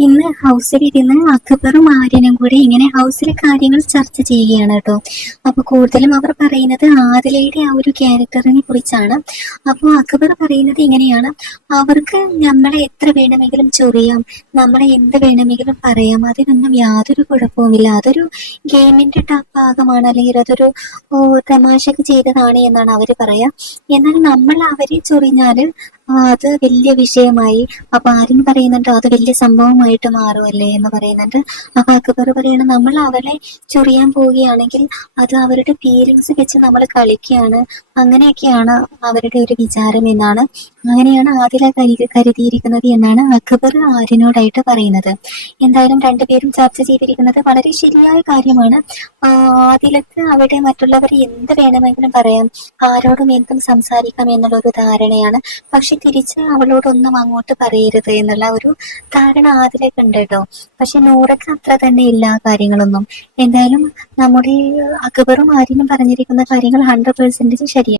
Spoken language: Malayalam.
ഇന്ന് ഹൗസിൽ ഇരുന്ന് അക്ബറും ആര്യനും കൂടി ഇങ്ങനെ ഹൗസിലെ കാര്യങ്ങൾ ചർച്ച ചെയ്യുകയാണ് കേട്ടോ. അപ്പൊ കൂടുതലും അവർ പറയുന്നത് ആദിലയുടെ ആ ഒരു ക്യാരക്ടറിനെ കുറിച്ചാണ്. അപ്പോൾ അക്ബർ പറയുന്നത് ഇങ്ങനെയാണ്. അവർക്ക് നമ്മളെ എത്ര വേണമെങ്കിലും ചൊറിയാം നമ്മളെ എന്ത് വേണമെങ്കിലും പറയാം അതിനൊന്നും യാതൊരു കുഴപ്പവുമില്ല. അതൊരു ഗെയിമിന്റെ ടാഗമാണ് അല്ലെങ്കിൽ അതൊരു തമാശക്ക് ചെയ്തതാണ് എന്നാണ് അവർ പറയാ. എന്നാൽ നമ്മൾ അവരെ ചൊറിഞ്ഞാൽ ആ, അത് വലിയ വിഷയമായി. അപ്പൊ ആരും പറയുന്നുണ്ട് അത് വലിയ സംഭവമായിട്ട് മാറുമല്ലേ എന്ന് പറയുന്നുണ്ട്. അപ്പൊ അക്ബർ പറയാണ് നമ്മൾ അവരെ ചൊറിയാൻ പോവുകയാണെങ്കിൽ അത് അവരുടെ ഫീലിങ്സ് വെച്ച് നമ്മൾ കളിക്കുകയാണ്. അങ്ങനെയൊക്കെയാണ് അവരുടെ ഒരു വിചാരം എന്നാണ്. അങ്ങനെയാണ് ആദില കരി കരുതിയിരിക്കുന്നത് എന്നാണ് അക്ബർ ആരിനോടായിട്ട് പറയുന്നത്. എന്തായാലും രണ്ടുപേരും ചർച്ച ചെയ്തിരിക്കുന്നത് വളരെ ശരിയായ കാര്യമാണ്. ആദിലക്ക് അവിടെ മറ്റുള്ളവർ എന്ത് വേണമെങ്കിലും പറയാം. ആരോടും എന്തും സംസാരിക്കാം എന്നുള്ള ഒരു ധാരണയാണ്. പക്ഷെ തിരിച്ച് അവളോടൊന്നും അങ്ങോട്ട് പറയരുത് എന്നുള്ള ഒരു ധാരണ ആദിലക്ക് ഉണ്ട് കേട്ടോ. പക്ഷെ നൂറക്ക് അത്ര തന്നെ ഇല്ല കാര്യങ്ങളൊന്നും. എന്തായാലും നമ്മുടെ അക്ബറും ആരിനും പറഞ്ഞിരിക്കുന്ന കാര്യങ്ങൾ ഹൺഡ്രഡ് പെർസെന്റേജ് ശരിയാണ്